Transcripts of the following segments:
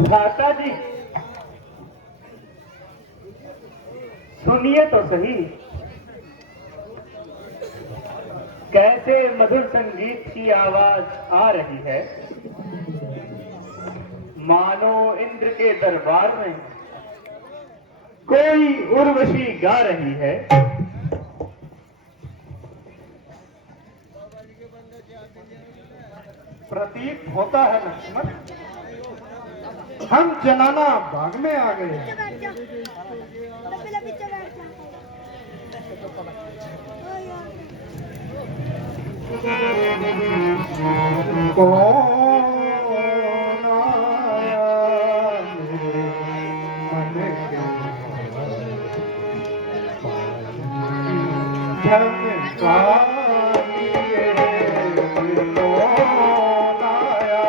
भ्राता जी सुनिए तो सही, कैसे मधुर संगीत की आवाज आ रही है। मानो इंद्र के दरबार में कोई उर्वशी गा रही है। प्रतीत होता है लक्ष्मण, हम जनाना बाग में आ गए हैं। कौन आया मेरे मन के झनकारिए, कौन आया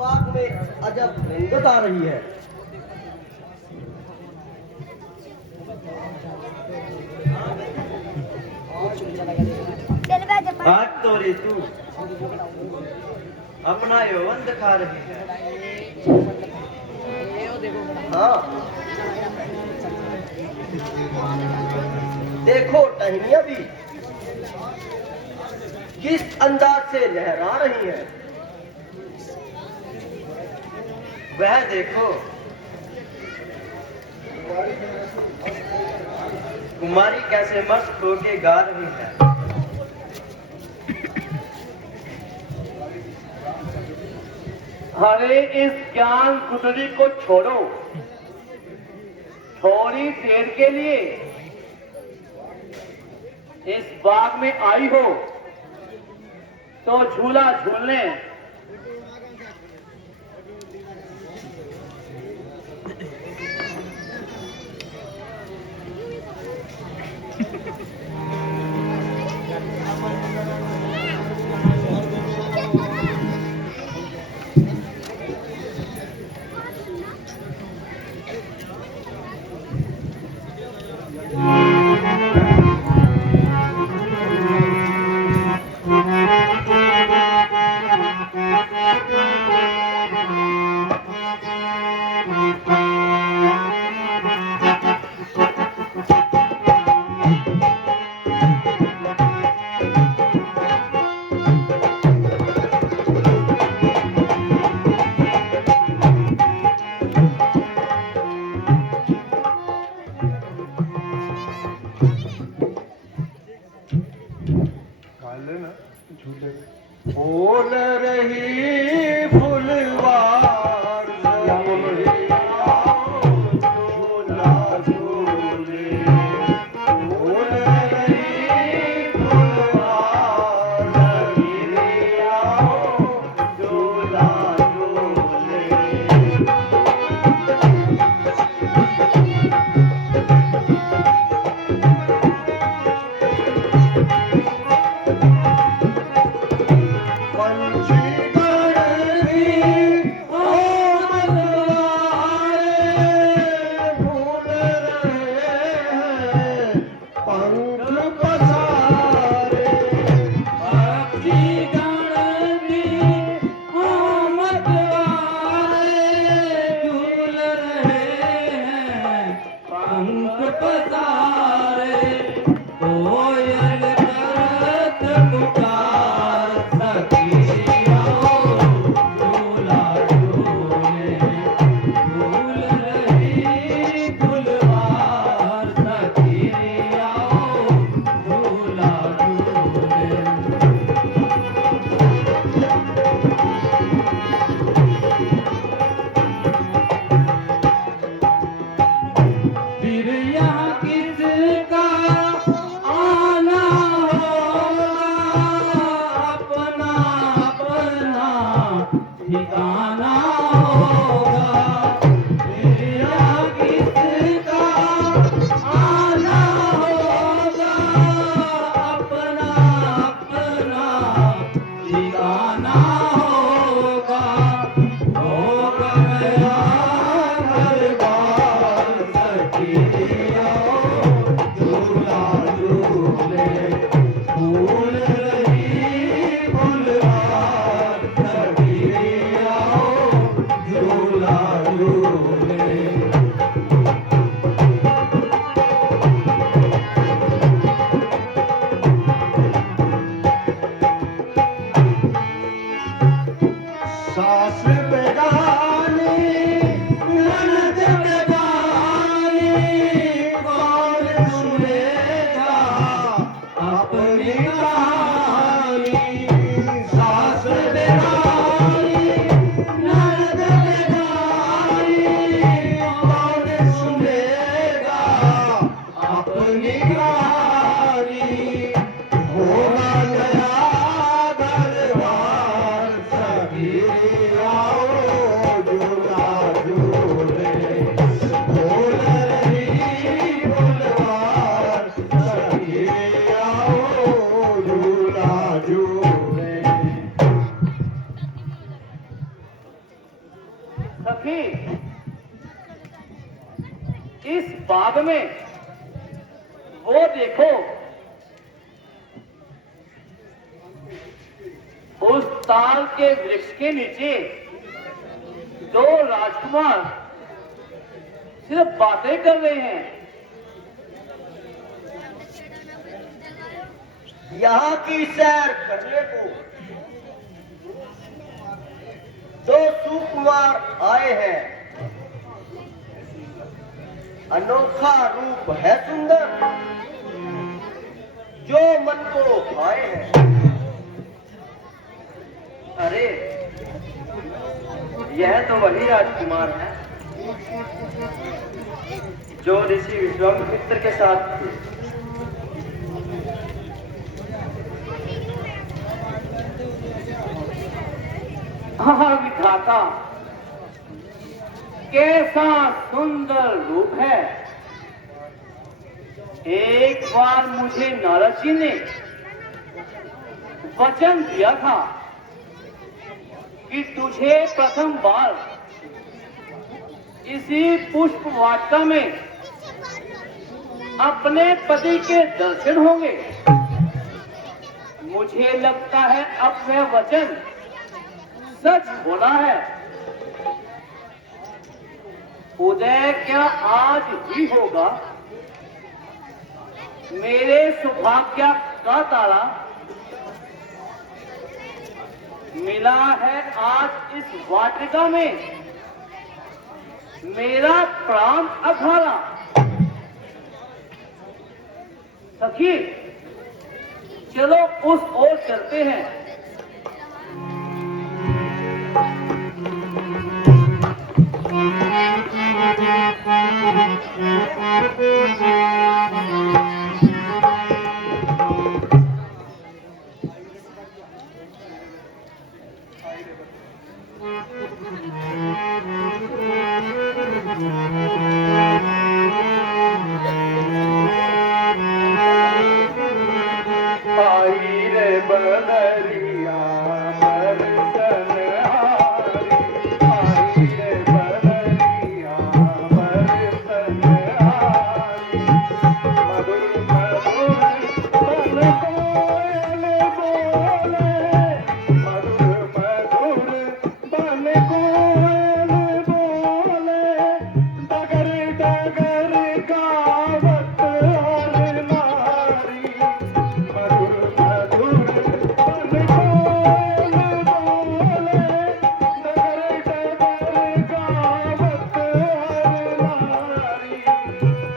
बाग में अजब रंगत आ रही है। आज तो ऋतु अपना यौवन दिखा रही है। हाँ, देखो टहनियां भी किस अंदाज से लहरा रही हैं। वह देखो कुमारी कैसे मस्त होके गा रही है। अरे इस ज्ञान कुंडली को छोड़ो, थोड़ी देर के लिए इस बाग में आई हो तो झूला झूलने गा लेना झूले में। बोल रही फुलवार क्या बोलो झूला झूले बोल रही फुलवार झूला झूले सास बेगानी ननद बेगानी कौन सुनेगा अपनी कहानी सास बेगानी ननद बेगानी कौन सुनेगा अपनी कहानी होगा नया दरबार सभी आओ झूला झूले बोल रही फुलवार सभी आओ झूला झूले सखी, इस बाग में वो देखो, उस ताल के वृक्ष के नीचे दो राजकुमार सिर्फ बातें कर रहे हैं। यहाँ की सैर करने को दो सुकुमार आए हैं। अनोखा रूप है सुंदर, जो मन को भाए हैं। अरे यह तो वही राजकुमार है जो ऋषि विश्वामित्र के साथ थे। हाँ विधाता, कैसा सुंदर रूप है। एक बार मुझे नारद जी ने वचन दिया था कि तुझे प्रथम बार इसी पुष्प वाटिका में अपने पति के दर्शन होंगे। मुझे लगता है अब वह वचन सच होना है। उदय क्या आज ही होगा? मेरे सौभाग्य का तारा मिला है आज इस वाटिका में, मेरा प्राण अघारा। सखी, चलो उस ओर चलते हैं। आई रे बदरिया मर्दन हारी, आई रे बदरिया मर्दन हारी। मधुर मधुर बन कोयल बोले, मधुर मधुर बन कोयल बोले, डगर डगर गावत हर नारी। मधुर मधुर बन कोयल बोले, डगर डगर गावत हर नारी।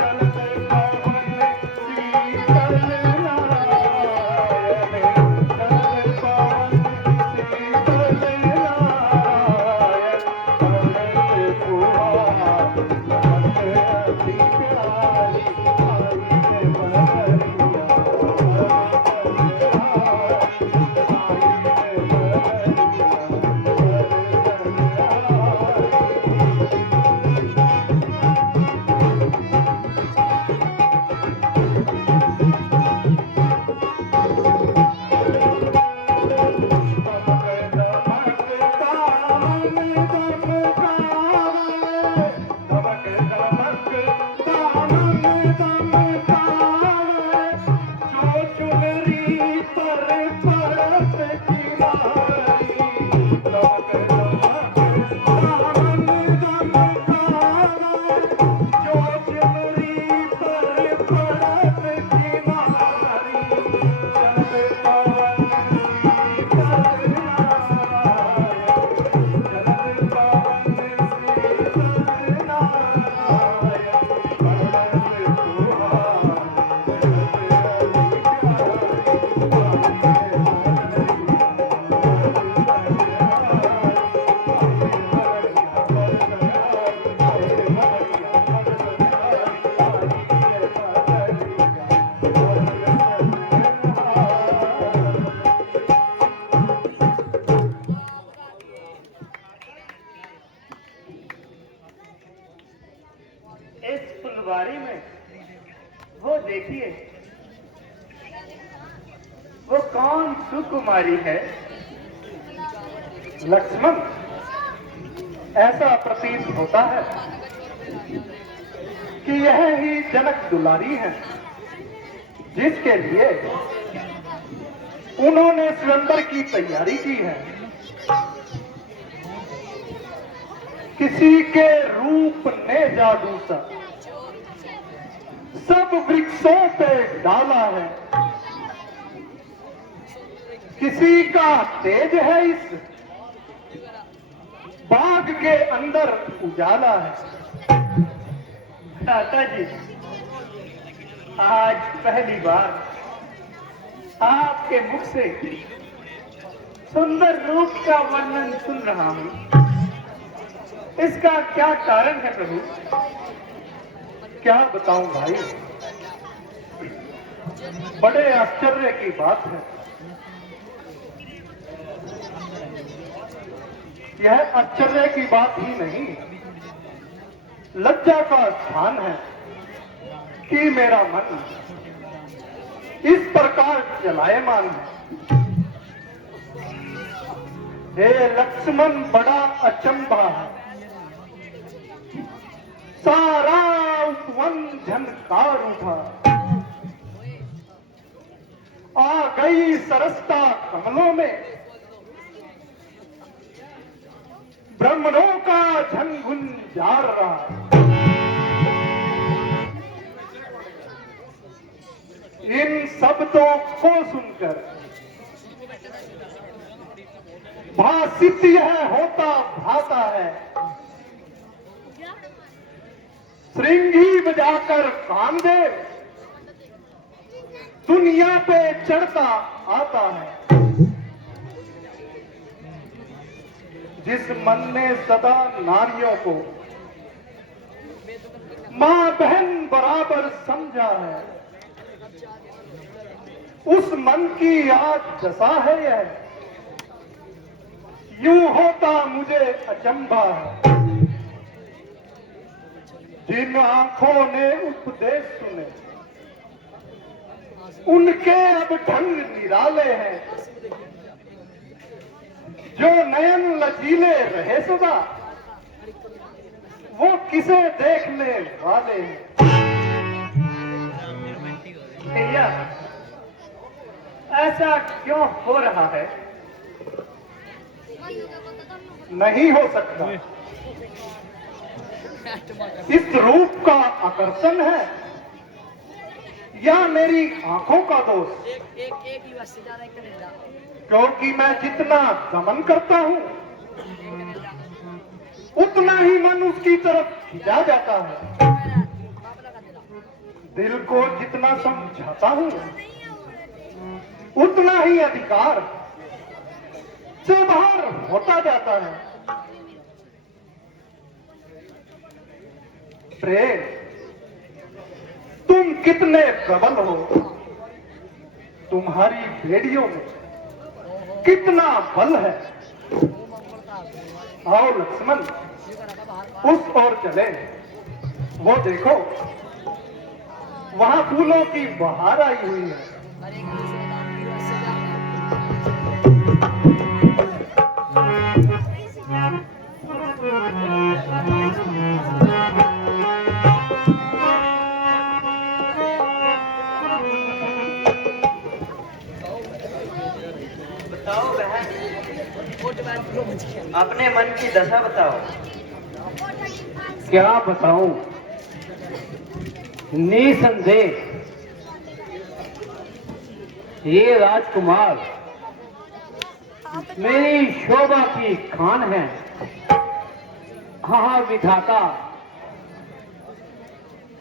चलते पवन शीतल नारायण, चलते पवन शीतल नारायण। पवन फुहार लगत अति प्यारी, आई रे बदरिया इस फुलवारी में वो देखिए, वो कौन सुकुमारी है? लक्ष्मण, ऐसा प्रतीत होता है कि यह ही जनक दुलारी है, जिसके लिए उन्होंने स्वयंवर की तैयारी की है। किसी के रूप ने जादू सा सब वृक्षों पे डाला है, किसी का तेज है इस बाग के अंदर उजाला है। दाता जी, आज पहली बार आपके मुख से सुंदर रूप का वर्णन सुन रहा हूं। इसका क्या कारण है प्रभु? क्या बताऊं भाई, बड़े आश्चर्य की बात है। यह आश्चर्य की बात ही नहीं, लज्जा का स्थान है कि मेरा मन इस प्रकार चलायमान है। हे लक्ष्मण, बड़ा अचंभा है, सारा उपवन झनकार उठा। आ गई सरसता कमलों में, ब्रह्मणों का झनगुंजार रहा। इन शब्दों को सुनकर भासित यह होता भाता है, श्रृंगी बजाकर कामदेव दुनिया पे चढ़ता आता है। जिस मन ने सदा नारियों को मां बहन बराबर समझा है, उस मन की आज दशा है यह, यूं होता मुझे अचंभा है। जिन आंखों ने उपदेश सुने, उनके अब ढंग निराले हैं, जो नयन लचीले रहे सदा, वो किसे देखने वाले हैं। भैया, ऐसा क्यों हो रहा है? नहीं हो सकता। इस रूप का आकर्षण है या मेरी आंखों का दोष? क्योंकि मैं जितना गमन करता हूं, उतना ही मन उसकी तरफ खिंचा जाता है। दिल को जितना समझाता हूं, उतना ही अधिकार से बाहर होता जाता है। प्रेम, तुम कितने प्रबल हो, तुम्हारी बेड़ियों में कितना बल है। आओ लक्ष्मण, उस ओर चले, वो देखो वहां फूलों की बहार आई हुई है। बताओ बहन, अपने मन की दशा बताओ। क्या बताऊं? निसंदेह ये राजकुमार मेरी शोभा की खान है। हाँ विधाता,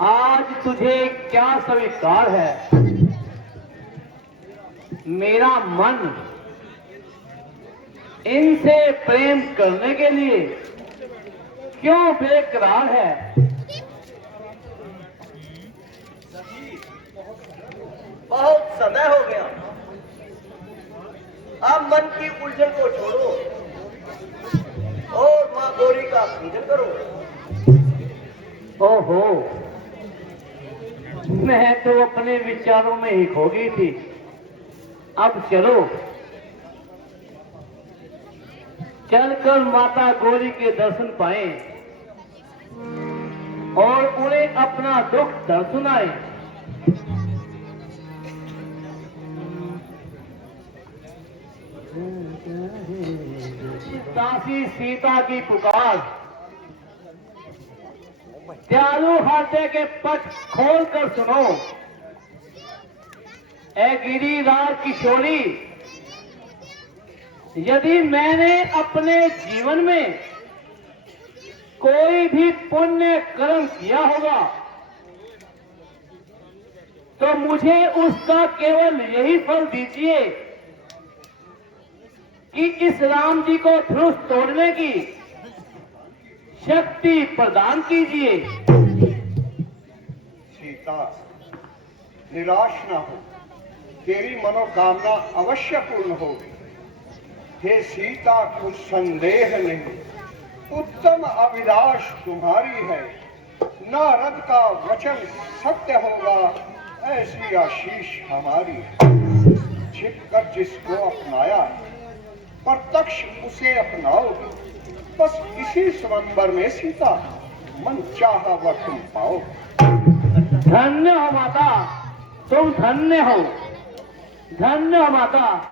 आज तुझे क्या स्वीकार है? मेरा मन इनसे प्रेम करने के लिए क्यों बेकरार है? बहुत समय हो गया, अब मन की उलझन को छोड़ो और मां गौरी का पूजन करो। ओहो, मैं तो अपने विचारों में ही खो गई थी। अब चलो, चलकर माता गौरी के दर्शन पाएं और उन्हें अपना दुख दर्द सुनाएं। दासी सीता की पुकार दयालु हृदय के पट खोल कर सुनो। ए गिरिराज किशोरी, यदि मैंने अपने जीवन में कोई भी पुण्य कर्म किया होगा, तो मुझे उसका केवल यही फल दीजिए कि इस राम जी को धनुष तोड़ने की शक्ति प्रदान कीजिए। सीता, निराश न हो, तेरी मनोकामना अवश्य पूर्ण होगी। हे सीता, कुछ संदेह नहीं, उत्तम अभिलाष तुम्हारी है। नारद का वचन सत्य होगा, ऐसी आशीष हमारी। छिपकर जिसको अपनाया, प्रत्यक्ष उसे अपनाओगे। बस इसी स्वयंवर में सीता, मन चाहा वह तुम पाओ। धन्य हो माता, तुम धन्य हो, धन्य हो माता।